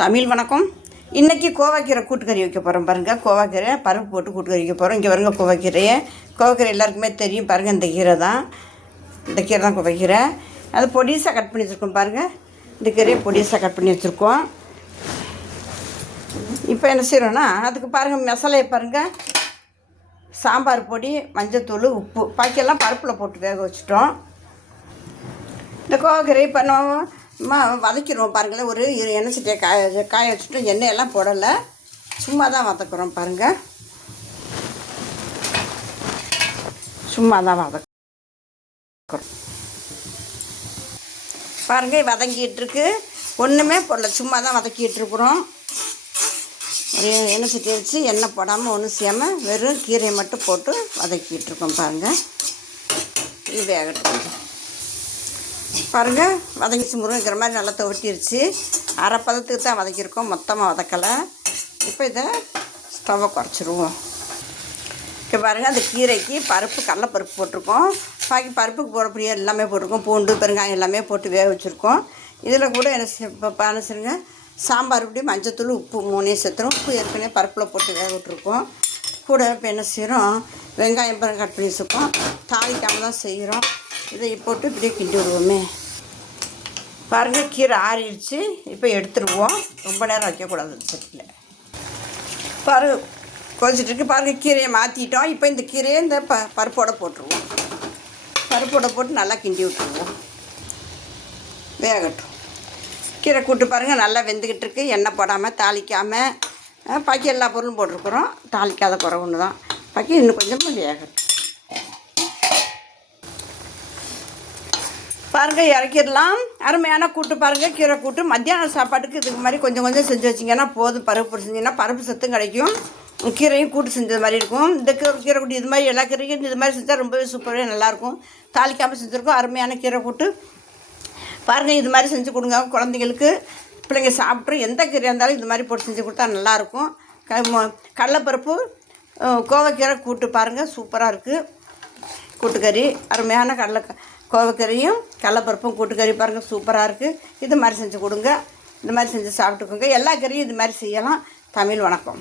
தமிழ் வணக்கம். இன்றைக்கி கோவாக்கீரை கூட்டுக்கறி வைக்க போகிறோம் பாருங்கள். கோவாக்கீரை பருப்பு போட்டு கூட்டுக்கறி வைக்க போகிறோம். இங்கே பாருங்க கோவாக்கீரை எல்லாருக்குமே தெரியும் பாருங்கள். இந்த கீரை தான் கோவாக்கீரை. அது பொடிசாக கட் பண்ணி வச்சுருக்கோம் பாருங்கள். இந்த கீரையை பொடிசாக கட் பண்ணி வச்சுருக்கோம். இப்போ என்ன செய்கிறோன்னா அதுக்கு பாருங்கள் மசாலையை பாருங்கள். சாம்பார் பொடி, மஞ்சத்தூள், உப்பு, பாக்கியெல்லாம் பருப்பில் போட்டு வேக வச்சுட்டோம். இந்த கோவாக்கீரை இப்போ வதக்கிடுவோம் பாருங்களேன். ஒரு எண்ணெய் சட்டியை காய வச்சுட்டு எண்ணெயெல்லாம் போடலை, சும்மா தான் வதக்குறோம் பாருங்கள். சும்மா தான் வதக்குறோம் பாருங்கள். வதங்கிட்டுருக்கு, ஒன்றுமே போடல, சும்மா தான் வதக்கிட்டுருக்குறோம். ஒரு எண்ணெய் சட்டியை வச்சு எண்ணெய் போடாமல் ஒன்றும் செய்யாமல் வெறும் கீரையை மட்டும் போட்டு வதக்கிட்டுருக்கோம் பாருங்கள். இது வேகட்டும் பாருங்கள். வதங்கிச்சு, முருங்கைக்கிற மாதிரி நல்லா துவட்டிருச்சு. அரை பதத்துக்கு தான் வதக்கியிருக்கோம், மொத்தமாக வதக்கலை. இப்போ இதை ஸ்டவ்வை குறைச்சிருவோம். இப்போ பாருங்கள், அந்த கீரைக்கு கடலைப்பருப்பு போட்டிருக்கோம். பாக்கி பருப்புக்கு போடக்கூடிய எல்லாமே போட்டிருக்கோம். பூண்டு, பெருங்காயம் எல்லாமே போட்டு வேக வச்சுருக்கோம். இதில் கூட என்ன செய்யுங்க, சாம்பார் இப்படி மஞ்சத்தூள், உப்பு 3 சேர்த்துறோம். உப்பு ஏற்கனவே பருப்பில் போட்டு வேக விட்டுருக்கோம். கூட இப்போ என்ன செய்கிறோம், வெங்காயம் கட் பண்ணி வச்சுருக்கோம். தாளிக்காமல் தான் செய்கிறோம். இதை போட்டு இப்படியே கிண்டி விடுவோமே. பாருங்கள், கீரை ஆறிடுச்சு. இப்போ எடுத்துடுவோம். ரொம்ப நேரம் வைக்கக்கூடாது சட்டியில். பாருங்கள், கொதிச்சிட்ருக்கு பாருங்கள். கீரையை மாற்றிட்டோம். இப்போ இந்த கீரையை இந்த பருப்போடு போட்டுருவோம். பருப்போடு போட்டு நல்லா கிண்டி விட்டுருவோம். வேகட்டும். கீரை கூட்டு பாருங்கள், நல்லா வெந்துக்கிட்டு இருக்கு. எண்ணெய் போடாமல், தாளிக்காமல், பாக்கி எல்லா பொருளும் போட்டிருக்குறோம். தாளிக்காத குறை ஒன்று தான். பாக்கி இன்னும் கொஞ்சம் வேகட்டும். பாருங்கள், இறக்கிடலாம். அருமையான கூட்டு பாருங்கள். கீரை கூட்டு மத்தியான சாப்பாட்டுக்கு இதுக்கு மாதிரி கொஞ்சம் செஞ்சு வச்சிங்கன்னா போதும். பருப்பு செஞ்சிங்கன்னா பருப்பு சத்தும் கிடைக்கும், கீரையும் கூட்டு செஞ்சது மாதிரி இருக்கும். இந்த கீரை கூட்டு இது மாதிரி எல்லா கீரைக்கும் இது மாதிரி செஞ்சால் ரொம்பவே சூப்பராக நல்லாயிருக்கும். தாளிக்காமல் செஞ்சுருக்கோம். அருமையான கீரை கூட்டு பாருங்கள். இது மாதிரி செஞ்சு கொடுங்க குழந்தைங்களுக்கு. பிள்ளைங்க சாப்பிட்ரும். எந்த கீரையாக இருந்தாலும் இது மாதிரி போட்டு செஞ்சு கொடுத்தா நல்லாயிருக்கும். கடலைப்பருப்பு கோவைக்கீரை கூட்டு பாருங்கள், சூப்பராக இருக்குது. கூட்டுக்கறி அருமையான கோவைக்கறியும் கடலைப்பருப்பும் கூட்டுக்கறி பாருங்கள், சூப்பராக இருக்குது. இது மாதிரி செஞ்சு கொடுங்க. இந்த மாதிரி செஞ்சு சாப்பிட்டுக்கோங்க. எல்லா கறியும் இது மாதிரி செய்யலாம். தமிழ் வணக்கம்.